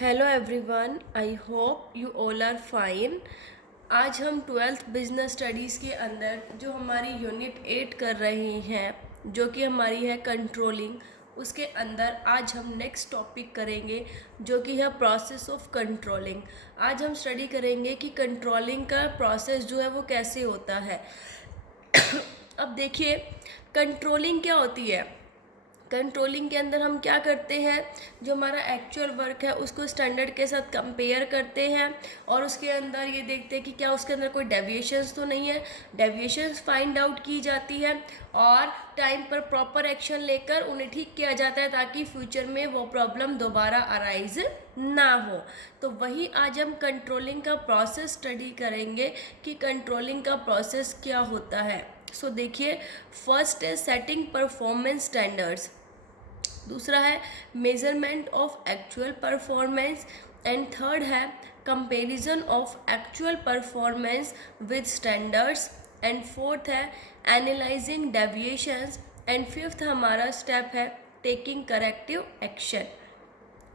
Hello everyone, I hope you all are fine. आज हम twelfth business studies के अंदर जो हमारी यूनिट 8 कर रहे हैं, जो कि हमारी है कंट्रोलिंग, उसके अंदर आज हम नेक्स्ट टॉपिक करेंगे जो कि है प्रोसेस ऑफ कंट्रोलिंग। आज हम स्टडी करेंगे कि कंट्रोलिंग का प्रोसेस जो है वो कैसे होता है। अब देखिए, कंट्रोलिंग क्या होती है। कंट्रोलिंग के अंदर हम क्या करते हैं, जो हमारा एक्चुअल वर्क है उसको स्टैंडर्ड के साथ कंपेयर करते हैं और उसके अंदर ये देखते हैं कि क्या उसके अंदर कोई डेविएशंस तो नहीं है। डेविएशंस फाइंड आउट की जाती है और टाइम पर प्रॉपर एक्शन लेकर उन्हें ठीक किया जाता है ताकि फ्यूचर में वो प्रॉब्लम दोबारा अराइज ना हो। तो वही आज हम कंट्रोलिंग का प्रोसेस स्टडी करेंगे कि कंट्रोलिंग का प्रोसेस क्या होता है। सो देखिए, फर्स्ट है सेटिंग परफॉर्मेंस स्टैंडर्ड्स, दूसरा है measurement of actual performance and third है comparison of actual performance with standards and fourth है एनालाइजिंग डेविएशंस एंड फिफ्थ हमारा स्टेप है टेकिंग करेक्टिव एक्शन।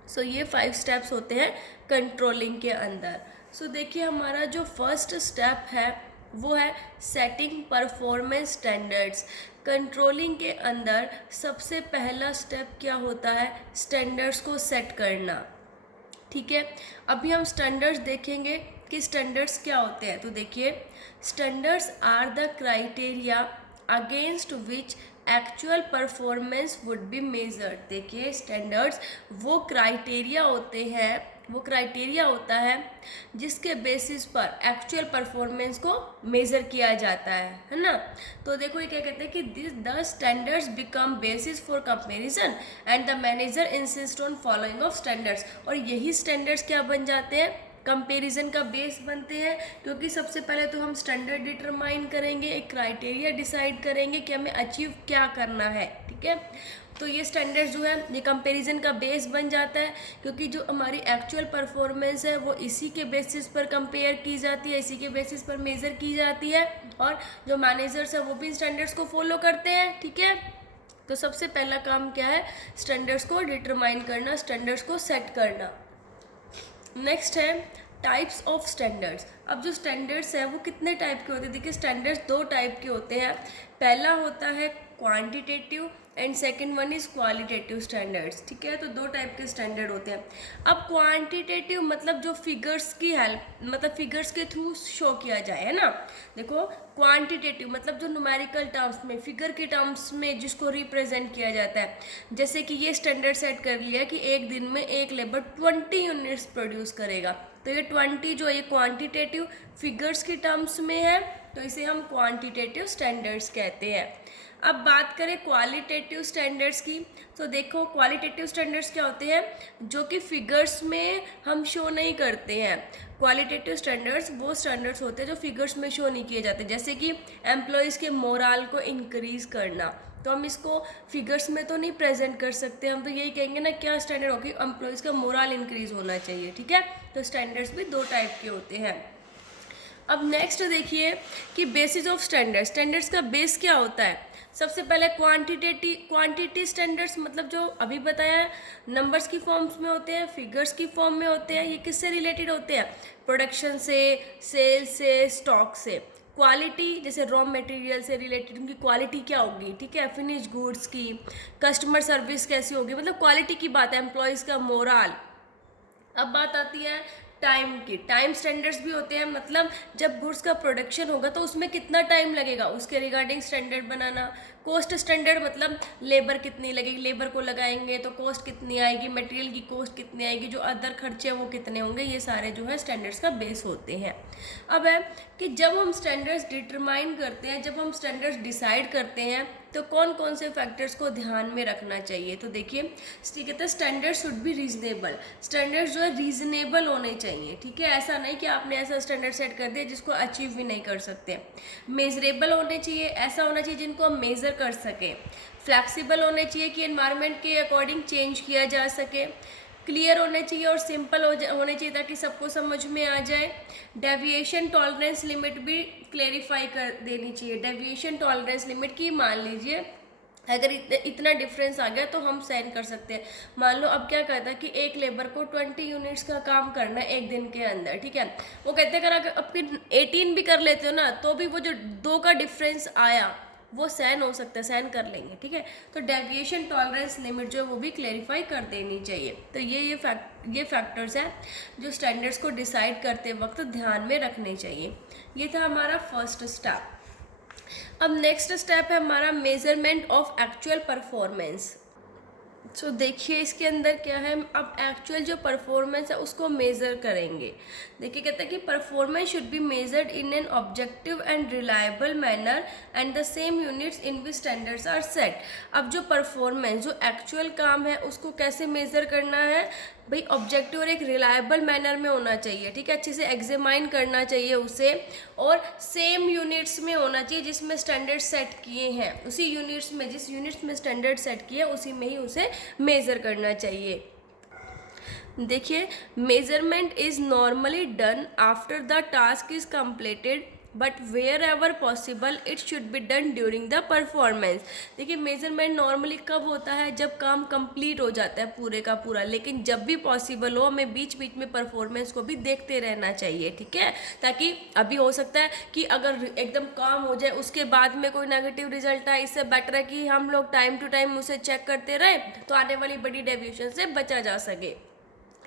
सो ये 5 स्टेप्स होते हैं कंट्रोलिंग के अंदर। सो देखिए, हमारा जो फर्स्ट स्टेप है वो है सेटिंग परफॉर्मेंस स्टैंडर्ड्स। कंट्रोलिंग के अंदर सबसे पहला स्टेप क्या होता है, स्टैंडर्ड्स को सेट करना। ठीक है, अभी हम स्टैंडर्ड्स देखेंगे कि स्टैंडर्ड्स क्या होते हैं। तो देखिए, standards are the criteria against which actual performance would be measured. देखिए, स्टैंडर्ड्स वो क्राइटेरिया होता है जिसके बेसिस पर एक्चुअल परफॉर्मेंस को मेज़र किया जाता है ना। तो देखो, ये क्या कहते हैं कि this the standards become basis for comparison and the manager insist on following of standards. और यही स्टैंडर्ड्स क्या बन जाते हैं, कंपैरिजन का बेस बनते हैं, क्योंकि सबसे पहले तो हम स्टैंडर्ड डिटरमाइन करेंगे, एक क्राइटेरिया डिसाइड करेंगे कि हमें अचीव क्या करना है। ठीक है, तो ये स्टैंडर्ड जो है ये कंपैरिजन का बेस बन जाता है, क्योंकि जो हमारी एक्चुअल परफॉर्मेंस है वो इसी के बेसिस पर कंपेयर की जाती है, इसी के बेसिस पर मेज़र की जाती है और जो मैनेजर्स है वो भी स्टैंडर्ड्स को फॉलो करते हैं। ठीक है, तो सबसे पहला काम क्या है, स्टैंडर्ड्स को डिटरमाइन करना, स्टैंडर्ड्स को सेट करना। नेक्स्ट है टाइप्स ऑफ स्टैंडर्ड्स। अब जो स्टैंडर्ड्स है वो कितने टाइप के होते हैं। देखिए, स्टैंडर्ड्स 2 टाइप के होते हैं। पहला होता है quantitative and second one is qualitative standards. ठीक है, तो 2 टाइप के स्टैंडर्ड होते हैं। अब क्वांटिटेटिव मतलब जो फिगर्स की हेल्प, मतलब फिगर्स के थ्रू शो किया जाए, है ना। देखो, क्वांटिटेटिव मतलब जो न्यूमेरिकल टर्म्स में, फिगर के टर्म्स में जिसको रिप्रेजेंट किया जाता है। जैसे कि ये स्टैंडर्ड सेट कर लिया कि एक दिन में एक लेबर 20 यूनिट्स प्रोड्यूस करेगा, तो ये 20 जो ये क्वांटिटेटिव फिगर्स के टर्म्स में है, तो इसे हम क्वांटिटेटिव स्टैंडर्ड्स कहते हैं। अब बात करें क्वालिटेटिव स्टैंडर्ड्स की, तो देखो, क्वालिटेटिव स्टैंडर्ड्स क्या होते हैं, जो कि फिगर्स में हम शो नहीं करते हैं। क्वालिटेटिव स्टैंडर्ड्स वो स्टैंडर्ड्स होते हैं जो फिगर्स में शो नहीं किए जाते, जैसे कि एम्प्लॉयज़ के मोराल को इंक्रीज़ करना, तो हम इसको फिगर्स में तो नहीं प्रेजेंट कर सकते। हम तो यही कहेंगे ना, क्या स्टैंडर्ड होगी, एम्प्लॉयज़ का मोराल इंक्रीज़ होना चाहिए। ठीक है, तो स्टैंडर्ड्स भी 2 टाइप के होते हैं। अब नेक्स्ट देखिए कि बेसिस ऑफ स्टैंडर्ड्स, स्टैंडर्ड्स का बेस क्या होता है। सबसे पहले क्वांटिटी स्टैंडर्ड्स, मतलब जो अभी बताया है, नंबर्स की फॉर्म्स में होते हैं, फिगर्स की फॉर्म में होते हैं। ये किससे रिलेटेड होते हैं, प्रोडक्शन से, सेल से, स्टॉक से। क्वालिटी जैसे रॉ मटेरियल से रिलेटेड, उनकी क्वालिटी क्या होगी, ठीक है, फिनिश गुड्स की, कस्टमर सर्विस कैसी होगी, मतलब क्वालिटी की बात है, एम्प्लॉयज़ का मोरल। अब बात आती है टाइम की, टाइम स्टैंडर्ड्स भी होते हैं, मतलब जब गुड्स का प्रोडक्शन होगा तो उसमें कितना टाइम लगेगा उसके रिगार्डिंग स्टैंडर्ड बनाना। कॉस्ट स्टैंडर्ड मतलब लेबर कितनी लगेगी, लेबर को लगाएंगे तो कॉस्ट कितनी आएगी, मटेरियल की कॉस्ट कितनी आएगी, जो अदर खर्चे हैं वो कितने होंगे, ये सारे जो है स्टैंडर्ड्स का बेस होते हैं। अब है कि जब हम स्टैंडर्ड्स डिटरमाइन करते हैं, जब हम स्टैंडर्ड्स डिसाइड करते हैं, तो कौन कौन से फैक्टर्स को ध्यान में रखना चाहिए। तो देखिए, कहते हैं standard should be reasonable, standard जो है रीजनेबल होने चाहिए। ठीक है, ऐसा नहीं कि आपने ऐसा स्टैंडर्ड सेट कर दिया जिसको अचीव भी नहीं कर सकते। मेजरेबल होने चाहिए, ऐसा होना चाहिए जिनको हम मेज़र कर सकें। फ्लैक्सीबल होने चाहिए कि एनवायरनमेंट के अकॉर्डिंग चेंज किया जा सके। क्लियर होने चाहिए और सिंपल होने चाहिए ताकि सबको समझ में आ जाए। डेविएशन टॉलरेंस लिमिट भी क्लेरिफाई कर देनी चाहिए। डेविएशन टॉलरेंस लिमिट की मान लीजिए अगर इतना डिफरेंस आ गया तो हम साइन कर सकते हैं। मान लो अब क्या कहता है कि एक लेबर को 20 यूनिट्स का काम करना है एक दिन के अंदर, ठीक है। वो कहते हैं अगर आपके 18 भी कर लेते हो ना, तो भी वो जो 2 का डिफरेंस आया वो साइन हो सकता है, साइन कर लेंगे, ठीक है। तो डेविएशन टॉलरेंस लिमिट जो है वो भी क्लेरिफाई कर देनी चाहिए। तो ये फैक्टर्स हैं जो स्टैंडर्ड्स को डिसाइड करते वक्त ध्यान में रखने चाहिए। ये था हमारा फर्स्ट स्टेप। अब नेक्स्ट स्टेप है हमारा मेजरमेंट ऑफ एक्चुअल परफॉर्मेंस। सो देखिए इसके अंदर क्या है, अब एक्चुअल जो परफॉर्मेंस है उसको मेज़र करेंगे। देखिए कहते हैं कि performance should be measured in an objective and reliable manner and the same units in which standards are set. अब जो परफॉर्मेंस, जो एक्चुअल काम है उसको कैसे मेज़र करना है भाई, ऑब्जेक्टिव और एक रिलायबल मैनर में होना चाहिए, ठीक है। अच्छे से एग्जामाइन करना चाहिए उसे, और सेम यूनिट्स में होना चाहिए जिसमें स्टैंडर्ड सेट किए हैं, उसी यूनिट्स में, जिस यूनिट्स में स्टैंडर्ड सेट किए उसी में ही उसे मेज़र करना चाहिए। देखिए measurement is normally done after the task is completed but wherever possible it should be done during the performance. देखिए मेजरमेंट नॉर्मली कब होता है, जब काम कंप्लीट हो जाता है पूरे का पूरा, लेकिन जब भी पॉसिबल हो हमें बीच बीच में परफॉर्मेंस को भी देखते रहना चाहिए, ठीक है। ताकि अभी हो सकता है कि अगर एकदम काम हो जाए उसके बाद में कोई नेगेटिव रिजल्ट आए, इससे बेटर है कि हम लोग टाइम टू टाइम उसे चेक करते रहें तो आने वाली बड़ी डेविएशन से बचा जा सके।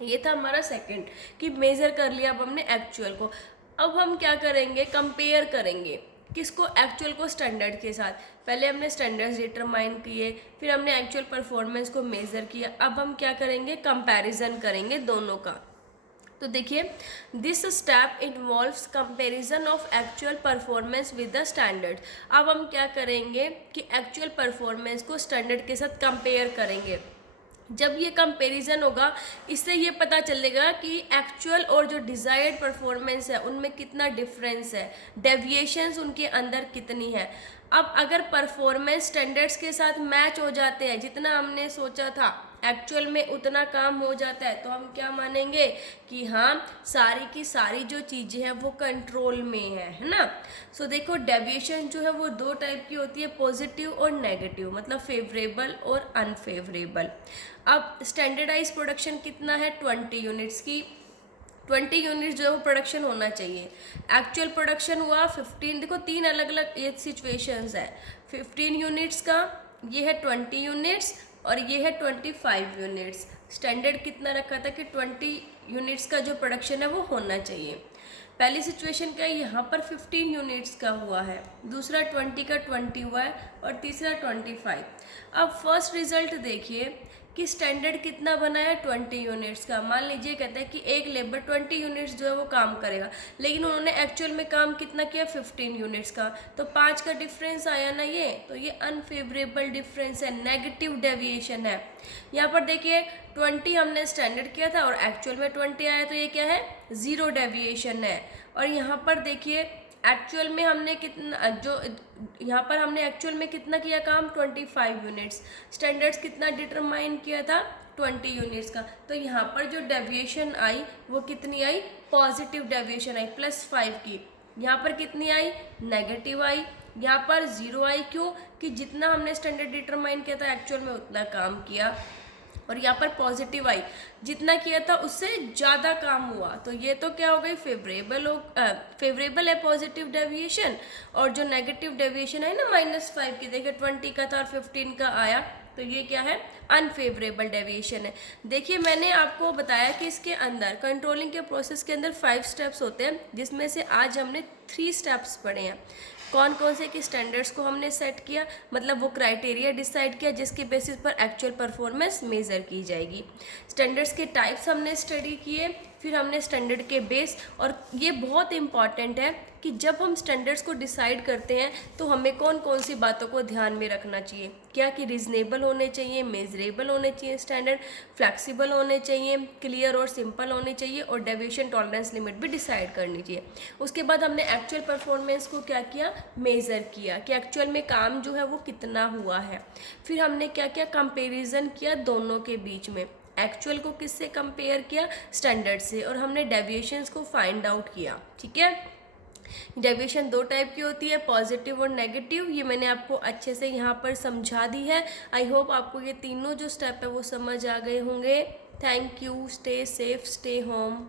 ये था हमारा सेकंड कि मेज़र कर लिया अब हमने एक्चुअल को। अब हम क्या करेंगे, कंपेयर करेंगे किसको, एक्चुअल को स्टैंडर्ड के साथ। पहले हमने स्टैंडर्ड्स डिटरमाइन किए, फिर हमने एक्चुअल परफॉर्मेंस को मेज़र किया, अब हम क्या करेंगे, कंपैरिजन करेंगे दोनों का। तो देखिए this step involves comparison of actual performance with the standard. अब हम क्या करेंगे कि एक्चुअल परफॉर्मेंस को स्टैंडर्ड के साथ कंपेयर करेंगे। जब ये कंपैरिजन होगा इससे ये पता चलेगा कि एक्चुअल और जो डिज़ायर्ड परफॉर्मेंस है उनमें कितना डिफरेंस है, डेविएशंस उनके अंदर कितनी है। अब अगर परफॉर्मेंस स्टैंडर्ड्स के साथ मैच हो जाते हैं, जितना हमने सोचा था एक्चुअल में उतना काम हो जाता है, तो हम क्या मानेंगे कि हाँ सारी की सारी जो चीज़ें हैं वो कंट्रोल में है ना। सो देखो डेविएशन जो है वो 2 टाइप की होती है, पॉजिटिव और नेगेटिव, मतलब फेवरेबल और अनफेवरेबल। अब स्टैंडर्डाइज प्रोडक्शन कितना है, 20 यूनिट्स की, 20 यूनिट्स जो है वो प्रोडक्शन होना चाहिए। एक्चुअल प्रोडक्शन हुआ 15। देखो 3 अलग अलग ये सिचुएशंस है, 15 यूनिट्स का, ये है 20 यूनिट्स और ये है 25 यूनिट्स। स्टैंडर्ड कितना रखा था कि 20 यूनिट्स का जो प्रोडक्शन है वो होना चाहिए। पहली सिचुएशन का यहाँ पर 15 यूनिट्स का हुआ है, दूसरा 20 का 20 हुआ है और तीसरा 25। अब फर्स्ट रिजल्ट देखिए कि स्टैंडर्ड कितना बना है, 20 यूनिट्स का। मान लीजिए कहते हैं कि एक लेबर 20 यूनिट्स जो है वो काम करेगा, लेकिन उन्होंने एक्चुअल में काम कितना किया, 15 यूनिट्स का, तो 5 का डिफरेंस आया ना ये, तो ये अनफेवरेबल डिफरेंस है, नेगेटिव डेविएशन है। यहाँ पर देखिए 20 हमने स्टैंडर्ड किया था और एक्चुअल में 20 आया, तो ये क्या है, 0 डेविएशन है। और यहाँ पर देखिए एक्चुअल में हमने कितना, जो यहाँ पर हमने एक्चुअल में कितना किया काम, 25 यूनिट्स, स्टैंडर्ड्स कितना डिटरमाइन किया था, 20 यूनिट्स का, तो यहाँ पर जो डेविएशन आई वो कितनी आई, पॉजिटिव डेविएशन आई +5 की। यहाँ पर कितनी आई, नेगेटिव आई। यहाँ पर 0 आई, क्यों कि जितना हमने स्टैंडर्ड डिटरमाइन किया था एक्चुअल में उतना काम किया। और यहाँ पर पॉजिटिव आई, जितना किया था उससे ज़्यादा काम हुआ, तो ये तो क्या हो गई, फेवरेबल है पॉजिटिव डेविएशन। और जो नेगेटिव डेविएशन है ना -5 की, देखिए 20 का था और 15 का आया, तो ये क्या है, अनफेवरेबल डेविएशन है। देखिए मैंने आपको बताया कि इसके अंदर कंट्रोलिंग के प्रोसेस के अंदर 5 स्टेप्स होते हैं, जिसमें से आज हमने 3 स्टेप्स पढ़े हैं। कौन कौन से कि स्टैंडर्ड्स को हमने सेट किया, मतलब वो क्राइटेरिया डिसाइड किया जिसके बेसिस पर एक्चुअल परफॉर्मेंस मेज़र की जाएगी। स्टैंडर्ड्स के टाइप्स हमने स्टडी किए, फिर हमने स्टैंडर्ड के बेस, और ये बहुत इंपॉर्टेंट है कि जब हम स्टैंडर्ड्स को डिसाइड करते हैं तो हमें कौन कौन सी बातों को ध्यान में रखना चाहिए, क्या कि रीजनेबल होने चाहिए, मेजरेबल होने चाहिए स्टैंडर्ड, फ्लेक्सिबल होने चाहिए, क्लियर और सिंपल होने चाहिए, और डेविएशन टॉलरेंस लिमिट भी डिसाइड करनी चाहिए। उसके बाद हमने एक्चुअल परफॉर्मेंस को क्या किया, मेज़र किया कि एक्चुअल में काम जो है वो कितना हुआ है। फिर हमने क्या किया, कंपेरिजन किया दोनों के बीच में, एक्चुअल को किससे कंपेयर किया, स्टैंडर्ड से, और हमने डेविएशंस को फाइंड आउट किया, ठीक है। डेविएशन दो टाइप की होती है, पॉजिटिव और नेगेटिव। ये मैंने आपको अच्छे से यहाँ पर समझा दी है। आई होप आपको ये तीनों जो स्टेप है वो समझ आ गए होंगे। Thank you. Stay safe, stay home.